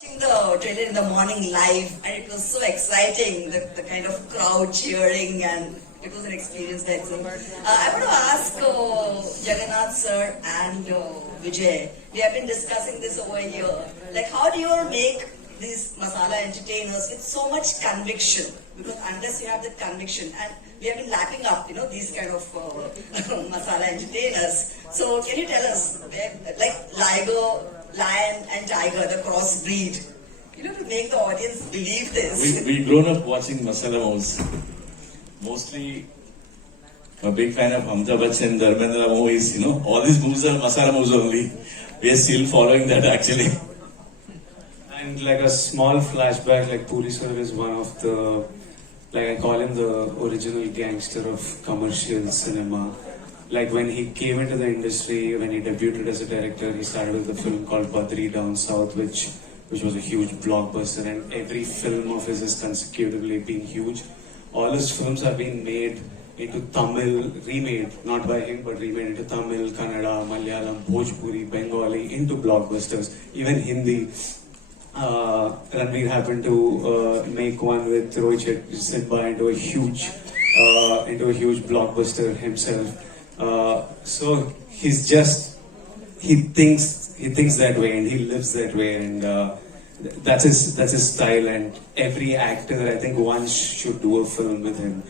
Watching the trailer in the morning live, and it was so exciting, the kind of crowd cheering, and it was an experience like so. I want to ask Jaganadh sir and Vijay, we have been discussing this over here, like how do you all make these masala entertainers with so much conviction? Because unless you have the conviction, and we have been lapping up, these kind of masala entertainers. So can you tell us, like lion and tiger, the crossbreed, to make the audience believe this? We grown up watching masala movies. Mostly, I'm a big fan of Amitabh Bachchan, Dharmendra movies. All these movies are masala movies only. We are still following that actually. And like a small flashback, like Puri sir is one of the, I call him the original gangster of commercial cinema. Like when he came into the industry, when he debuted as a director, he started with a film called Badri Down South, which was a huge blockbuster, and every film of his has consecutively been huge. All his films have been made into Tamil, remade, not by him, but remade into Tamil, Kannada, Malayalam, Bhojpuri, Bengali, into blockbusters, even Hindi. Ranveer happened to make one with Rohit Shetty into a huge blockbuster himself. So he thinks that way and he lives that way, and that's his style. And every actor, I think, once should do a film with him.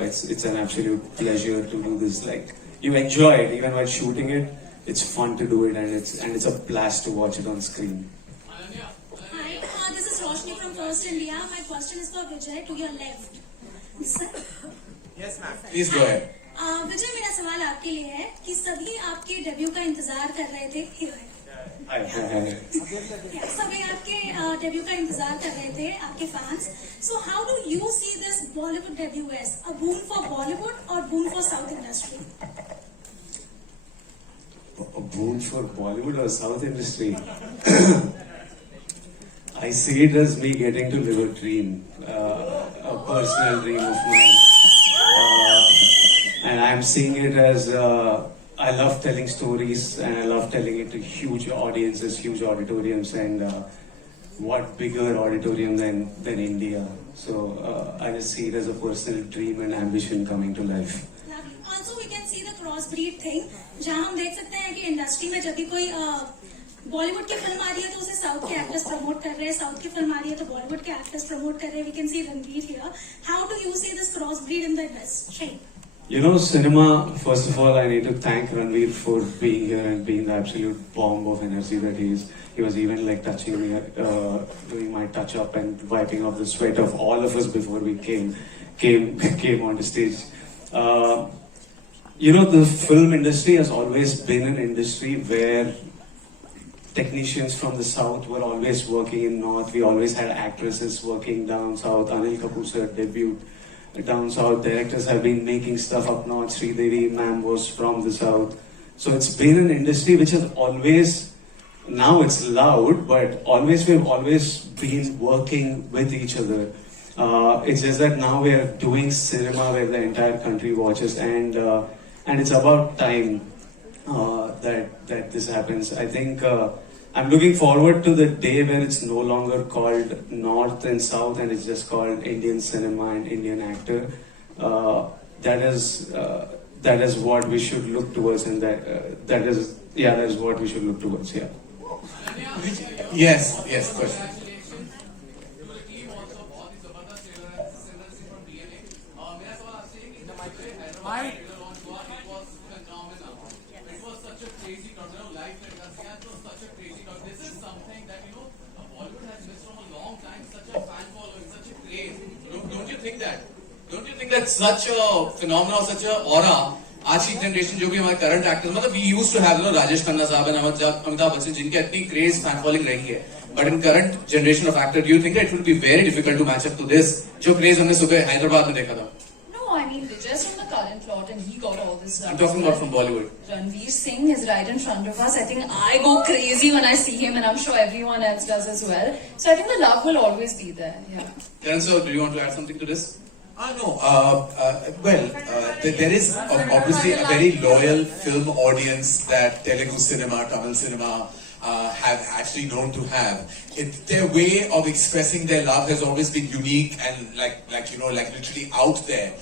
It's an absolute pleasure to do this. Like, you enjoy it even while shooting it. It's fun to do it, and it's a blast to watch it on screen. Hi, this is Roshni from First India. My question is for Vijay, to your left. Sir? Yes, ma'am. Please go ahead. विजय, मेरा सवाल आपके लिए है कि सभी आपके debut का इंतजार कर रहे थे सभी आपके डेब्यू का इंतजार कर रहे थे आपके fans. So how do you see this Bollywood debut as a boon for Bollywood or boon for South industry? A boon for Bollywood or South industry? I see it as me getting to live a dream, a personal dream of mine. And I'm seeing it as I love telling stories, and I love telling it to huge audiences, huge auditoriums, and what bigger auditorium than India. So I just see it as a personal dream and ambition coming to life. Also, we can see the crossbreed thing, जहाँ हम देख सकते हैं कि industry में जब भी कोई बॉलीवुड की फिल्म आ रही है तो उसे साउथ के एक्टर्स प्रमोट कर रहे हैं, साउथ की फिल्म आ रही है तो बॉलीवुड के एक्टर्स प्रमोट कर रहे हैं. We can see Ranveer here. How do you see this crossbreed in the industry? Cinema, first of all, I need to thank Ranveer for being here and being the absolute bomb of energy that he is. He was even like touching me, doing my touch up and wiping off the sweat of all of us before we came on the stage. The film industry has always been an industry where technicians from the south were always working in north. We always had actresses working down south. Anil Kapoor sir debuted down south. Directors have been making stuff up north. Sridevi ma'am was from the south. So it's been an industry which has always, now it's loud, but we've always been working with each other. It's just that now we are doing cinema where the entire country watches, and it's about time that this happens. I think I'm looking forward to the day when it's no longer called North and South, and it's just called Indian cinema and Indian actor. That is what we should look towards, and that is what we should look towards. Yeah. Yes, question. Don't you think that such a phenomenon, such a aura, आज की generation जो भी हमारे current actors, मतलब we used to have Rajesh Khanna साहब and Amitabh Bachchan, जिनके इतनी craze fan following रही है, but in current generation of actor, do you think that it will be very difficult to match up to this जो क्रेज हमने सुबह हैदराबाद में देखा था? No, I mean Vijay's from the current lot and he got all this done. I'm talking about from Bollywood. Ranveer Singh is right in front of us. I think I go crazy when I see him, and I'm sure everyone else does as well. So I think the love will always be there. Yeah. Karan sir, do you want to add something to this? No. There is obviously a very loyal film audience that Telugu cinema, Tamil cinema, have actually known to have. Their way of expressing their love has always been unique and like literally out there.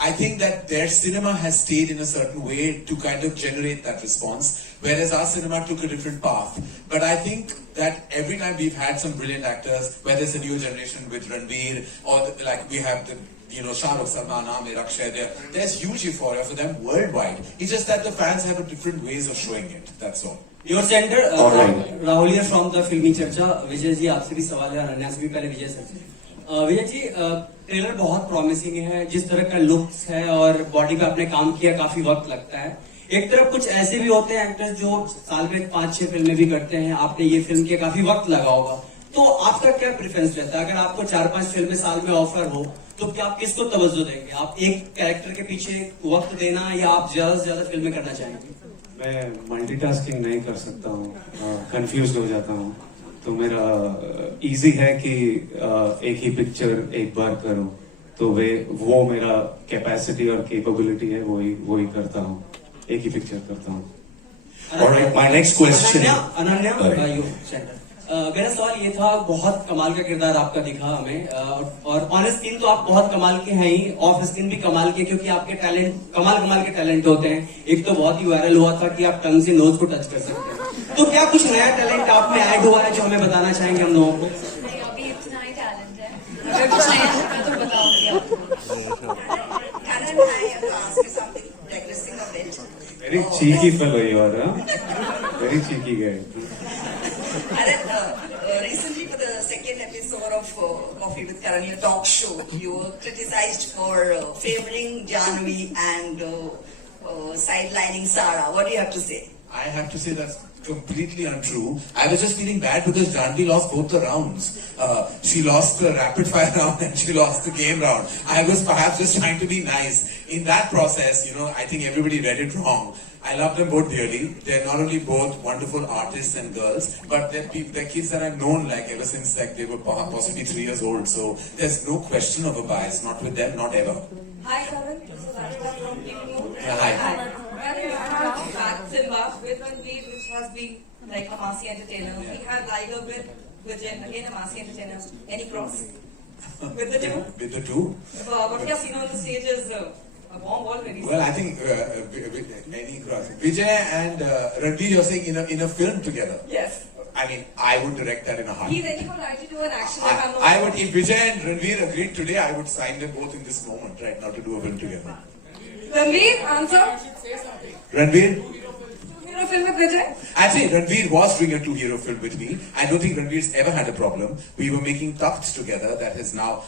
I think that their cinema has stayed in a certain way to kind of generate that response, whereas our cinema took a different path. But I think that every time we've had some brilliant actors, whether it's a new generation with Ranveer, or like we have the Shah Rukh, Salman, Amir, Akshay, there's huge euphoria for them worldwide. It's just that the fans have a different ways of showing it, that's all. Your center, Alright. Rahul here from the Filmy Charcha. Vijay ji, आपसे भी सवाल है, अनन्या से भी पहले विजय sir से। Vijay ji, trailer बहुत promising है, जिस तरह का लुक्स है और बॉडी पे आपने काम किया, काफी वक्त लगता है। एक तरफ कुछ ऐसे भी होते हैं एक्टर्स जो साल में 5-6 फिल्में भी करते हैं, आपने ये फिल्म किया, काफी वक्त लगा होगा, तो आपका क्या प्रेफरेंस रहता है? अगर आपको 4-5 फिल्में साल में ऑफर हो, तो क्या आप किसको तवज्जो देंगे? आप एक कैरेक्टर के पीछे वक्त देना या आप ज्यादा से ज्यादा फिल्में करना चाहेंगे? मैं मल्टीटास्किंग नहीं कर सकता हूँ, कंफ्यूज हो जाता हूँ, तो मेरा इजी है कि एक ही पिक्चर एक बार करूँ, तो वो मेरा कैपेसिटी और कैपेबिलिटी है, वही करता हूँ, एक ही पिक्चर करता हूँ। Alright, my next question. Ananya, you center. मेरा सवाल ये था, बहुत कमाल का किरदार आपका दिखा हमें, और ऑन स्क्रीन तो आप बहुत कमाल के हैं ही, ऑफ स्क्रीन भी कमाल के, क्योंकि आपके टैलेंट कमाल के टैलेंट होते हैं। एक तो बहुत ही वायरल हुआ था कि आप टंग से नोज को टच कर सकते हैं, तो क्या कुछ नया टैलेंट आप में ऐड हुआ है जो हमें बताना चाहेंगे हम लोगों को? नहीं, अभी इतना ही टैलेंट है, अगर कुछ नया होगा तो बताऊंगी आपको। Karan, I have to ask you something, digressing a bit. Very cheeky fellow you are, huh? Very cheeky guy. Recently for the second episode of Coffee with Karan, your talk show, you were criticized for favoring Janvi and sidelining Sara. What do you have to say? I have to say that's completely untrue. I was just feeling bad because Janvi lost both the rounds. She lost the rapid fire round and she lost the game round. I was perhaps just trying to be nice. In that process, I think everybody read it wrong. I love them both dearly. They're not only both wonderful artists and girls, but they're kids that I've known ever since they were possibly 3 years old. So there's no question of a bias, not with them, not ever. Hi, Karan. This is Anika from Team Hi. Karan, I have back Simba with Ranveer, which has been like a massy entertainer. We have Liger with Vijay, again a massy entertainer. Any cross? With the two? With the two? What we have seen on the stage is a bomb already. Well, I think any cross. Vijay and Ranveer, you're saying in a film together? Yes. I mean, I would direct that in a heartbeat. He's anyone right to do an action. I would, if Vijay and Ranveer agreed today, I would sign them both in this moment right now to do a film together. Ranveer, answer. Ranveer? Hero film with Vijay? Actually, Ranveer was doing a 2-hero film with me. I don't think Ranveer's ever had a problem. We were making Tufts together, that has now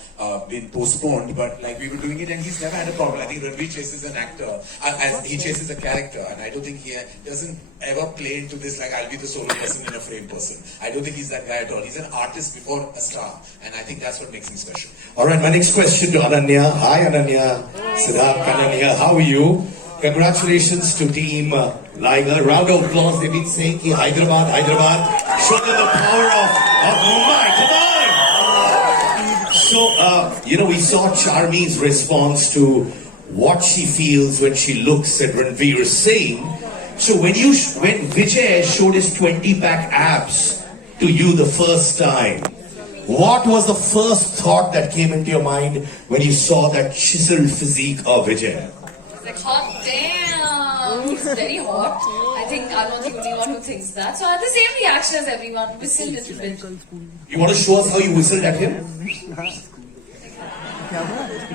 been postponed, but we were doing it and he's never had a problem. I think Ranveer chases an actor, and he chases a character, and I don't think he doesn't ever play into this I'll be the solo person in a frame person. I don't think he's that guy at all. He's an artist before a star, and I think that's what makes him special. Alright, my next question to Ananya. Hi Ananya. Siddharth, Ananya, how are you? Congratulations to Team Liger. Round of applause. They've been saying ki Hyderabad. Show them the power of Mumbai. Come on! So, we saw Charmi's response to what she feels when she looks at Ranveer Singh. So when Vijay showed his 20-pack abs to you the first time, what was the first thought that came into your mind when you saw that chiseled physique of Vijay? Hot damn! He's very hot. I think I'm not the only one who thinks that. So I had the same reaction as everyone. Whistle a little bit. You want to show us how you whistled at him?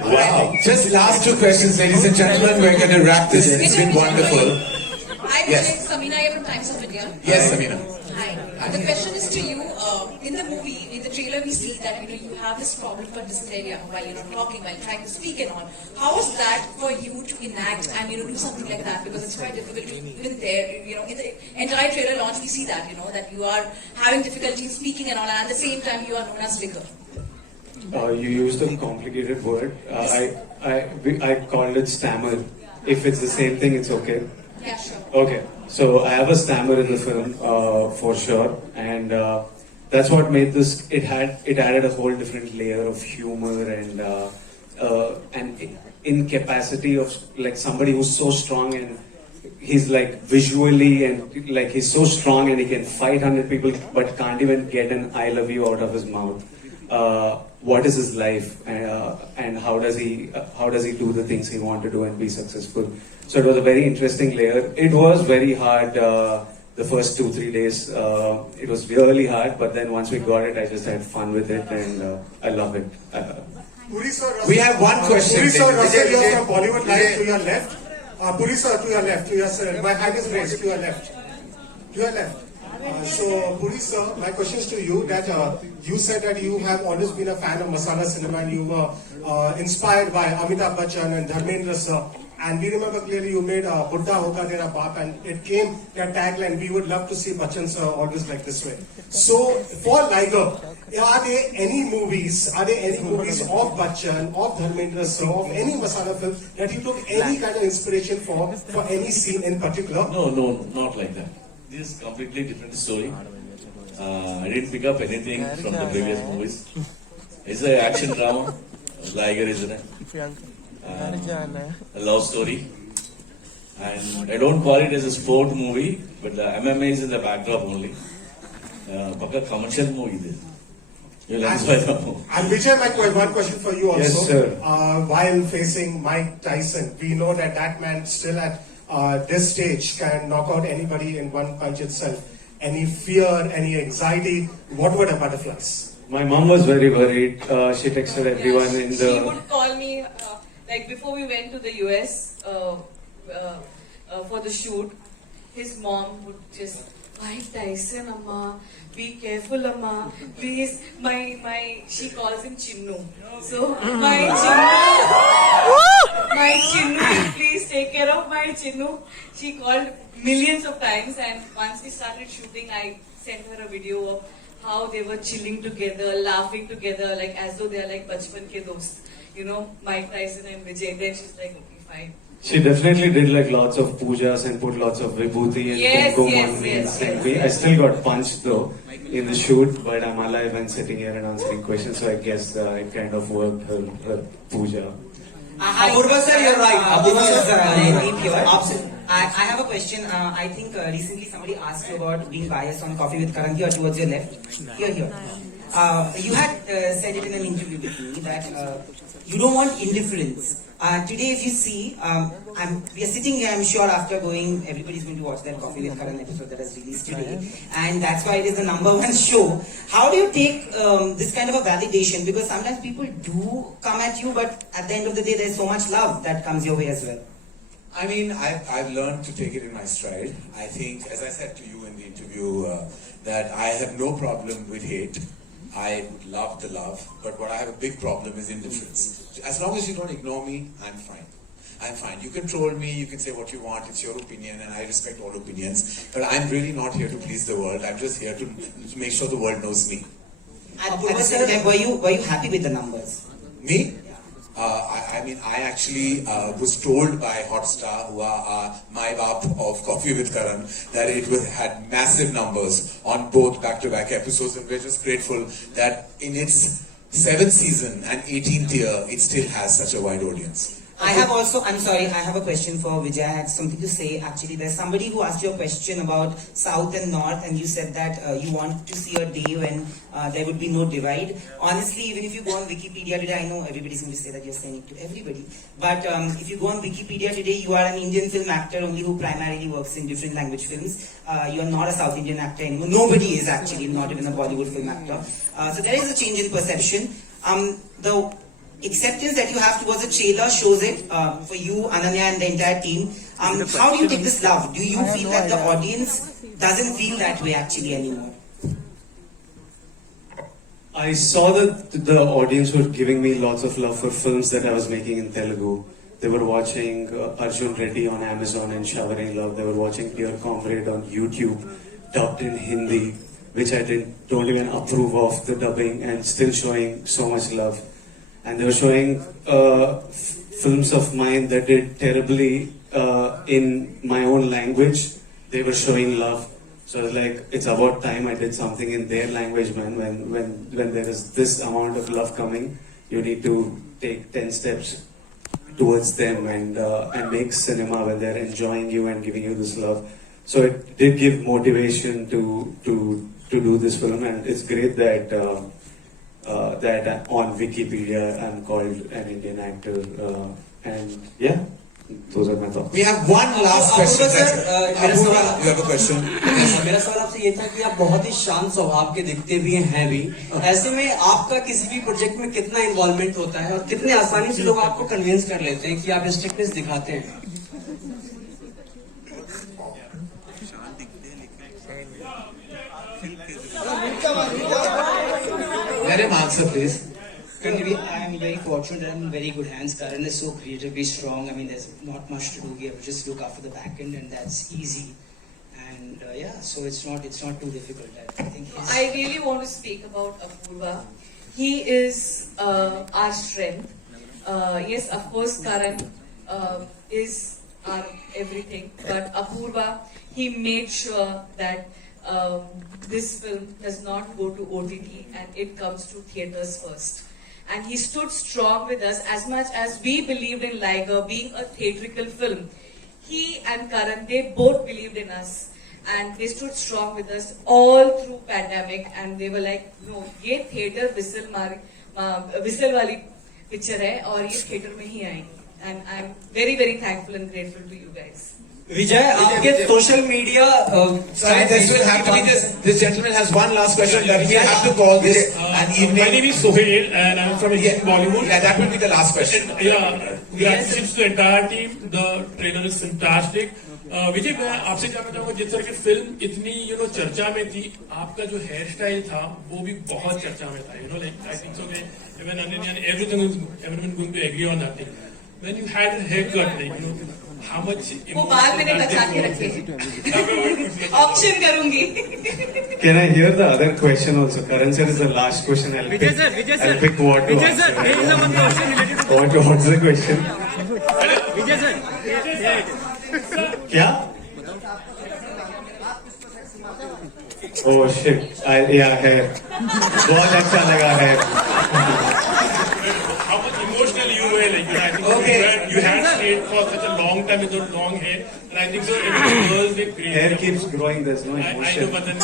Wow. Just last 2 questions, ladies and gentlemen. We're going to wrap this. It's been wonderful. Hi, Yes. Samina here from Times of India. Yes, Samina. Hi. The question is to you. In the movie, in the trailer, we see that you have this problem for dysphagia while you're not talking, while trying to speak and all. How is that for you to enact and do something like that? Because it's quite difficult to even there. In the entire trailer launch, we see that that you are having difficulty speaking and all, and at the same time, you are known as Liger. You used a complicated word. I called it stammer. If it's the same thing, it's okay. Yeah, sure. Okay, so I have a stammer in the film for sure, and that's what made this. It added a whole different layer of humor and incapacity of somebody who's so strong and he's like visually and like he's so strong and he can fight 100 people but can't even get an I love you out of his mouth. What is his life and how does he do the things he wants to do and be successful? So it was a very interesting layer. It was very hard the first 2-3 days. It was really hard, but then once we got it, I just had fun with it and I love it. Puri sir, We have one question. Puri sir, Russell, Vijay, you're Vijay, from Bollywood Live Vijay. to your left. Puri sir, to your left. To your sir. My hand is raised. To your left. To your left. So, Puri sir, my question is to you that you said that you have always been a fan of masala cinema and you were inspired by Amitabh Bachchan and Dharmendra sir. And we remember clearly you made Buddha Hota Tera Baap and it came that tagline, we would love to see Bachchan sir always like this way. So, for Liger, are there any movies of Bachchan, of Dharmendra sir, of any masala film that you took any kind of inspiration for any scene in particular? No, not like that. This is completely different story. I didn't pick up anything from the previous movies. It's an action drama. Liger, isn't it? A love story. And I don't call it as a sport movie, but the MMA is in the backdrop only. Paka commercial movie this. You'll enjoy the movie. And Vijay, one question for you also. Yes, sir. While facing Mike Tyson, we know that man still at this stage can knock out anybody in one punch itself. Any fear, any anxiety, what were the butterflies? My mom was very worried. She texted everyone in She the... would call me, like before we went to the US for the shoot, his mom would just, Mike Tyson, Amma, be careful, Amma, please. She calls him Chinnu. So, my Chinnu, please take care of my Chinnu. She called millions of times, and once we started shooting, I sent her a video of how they were chilling together, laughing together, like as though they are like bachpan ke dost. You know, Mike Tyson and Vijay. Then she's like, okay, fine. She definitely did like lots of pujas and put lots of vibhuti and Yes, kumkum yes, on me. yes, and yes. I still got punched though in the shoot, but I'm alive and sitting here and answering questions, so I guess it kind of worked her puja. Apurva sir, you're right. Apurva sir, I have a question. I think recently somebody asked you about being biased on Coffee with Karan here towards your left. Here. You had said it in an interview with me that you don't want indifference. Today, if you see, we are sitting here, I'm sure after going, everybody's going to watch that Coffee with Karan episode that has released today. And that's why it is the #1 show. How do you take this kind of a validation? Because sometimes people do come at you, but at the end of the day, there's so much love that comes your way as well. I mean, I've learned to take it in my stride. I think, as I said to you in the interview, that I have no problem with hate. I love the love, but what I have a big problem is indifference. As long as you don't ignore me, I'm fine. I'm fine. You can troll me, you can say what you want, it's your opinion, and I respect all opinions. But I'm really not here to please the world. I'm just here to make sure the world knows me. At the same time, were you happy with the numbers? Me? I actually was told by Hotstar, who are my bap of Coffee with Karan, that it had massive numbers on both back-to-back episodes, and we're just grateful that in its 7th season and 18th year, it still has such a wide audience. I have a question for Vijay. I had something to say. Actually, there's somebody who asked you a question about South and North, and you said that you want to see a day when there would be no divide. Honestly, even if you go on Wikipedia today, I know everybody's going to say that you're saying it to everybody. But if you go on Wikipedia today, you are an Indian film actor only who primarily works in different language films. You are not a South Indian actor anymore. Nobody is actually, not even a Bollywood film actor. So there is a change in perception. The acceptance that you have towards the trailer shows it for you, Ananya, and the entire team. How do you take this love? Do you feel that the audience doesn't feel that way actually anymore? I saw that the audience were giving me lots of love for films that I was making in Telugu. They were watching Arjun Reddy on Amazon and showering love. They were watching Dear Comrade on YouTube, dubbed in Hindi, which I don't even approve of the dubbing, and still showing so much love. And they were showing films of mine that did terribly in my own language. They were showing love. So I was like, it's about time I did something in their language, man. When there is this amount of love coming, you need to take 10 steps. towards them and make cinema when they're enjoying you and giving you this love. So it did give motivation to do this film, and it's great that that on Wikipedia I'm called an Indian actor, and yeah, those are my thoughts. We have one last question. Sir मेरा सवाल You have a question? मेरा सवाल आपसे ये था कि आप बहुत ही शांत स्वभाव के दिखते भी हैं भी, ऐसे में आपका किसी भी प्रोजेक्ट में कितना इन्वॉल्वमेंट होता है और कितने आसानी से लोग आपको कन्विंस कर लेते हैं कि आप स्ट्रिक्टनेस दिखाते हैं? Let him answer, please. I am very fortunate that I'm in very good hands. Karan is so creatively strong. I mean, there's not much to do here. We just look after the back end, and that's easy. And yeah, so it's not too difficult. I think. I really want to speak about Apurva. He is our strength. Yes, of course, Karan is our everything. But Apurva, he made sure that this film does not go to OTT and it comes to theatres first. And he stood strong with us as much as we believed in Liger being a theatrical film. He and Karan, they both believed in us. And they stood strong with us all through pandemic. And they were like, no, ये theatre whistle वाली picture है और ये theatre में ही आएगी. And I'm very, very thankful and grateful to you guys. विजय, आपके social media Sorry, this will have to be this gentleman has one last question that we have to call this an evening. My name is Sohail and I'm from Indian Bollywood. Yeah, that will be the last question. Congratulations to the entire team. The trailer is fantastic. विजय, मैं आपसे जानना चाहूंगा, जिस तरह की film इतनी चर्चा में थी, आपका जो हेयर स्टाइल था वो भी बहुत चर्चा में था. Like I think so even everyone going to agree on that thing. When you had a haircut, how much? वो बाद मैंने बचा के रखे. Auction करूंगी. Can I hear the other question also? Karan sir is the last question. I'll pick what to answer. What's the question? Vijay sir. क्या? Oh shit! Yeah, hair. बहुत अच्छा लगा hair. How much emotional you were, I think you had stayed for such a long time with your long hair, and I think so every girl they create. Hair keeps growing. There's no emotion. I know, but then.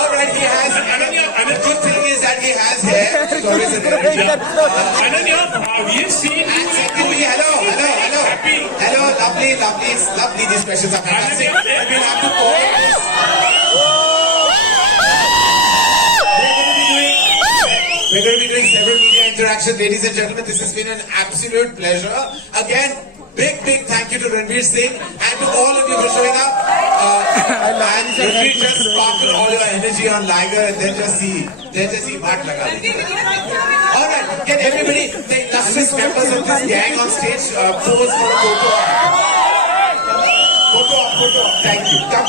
Alright, he has. And the good thing is that he has hair. Stories and energy. We have seen. Hello, lovely. These questions are fantastic. But we'll have to call this. We're going to be doing several media interactions, ladies and gentlemen. This has been an absolute pleasure. Again, big thank you to Ranveer Singh and to all of you for showing up. And Ranveer, just sparkle all your energy on Liger and then just see what laga. Alright, can everybody, the illustrious members of this gang on stage, pose for a photo op. Photo op. Thank you. Come,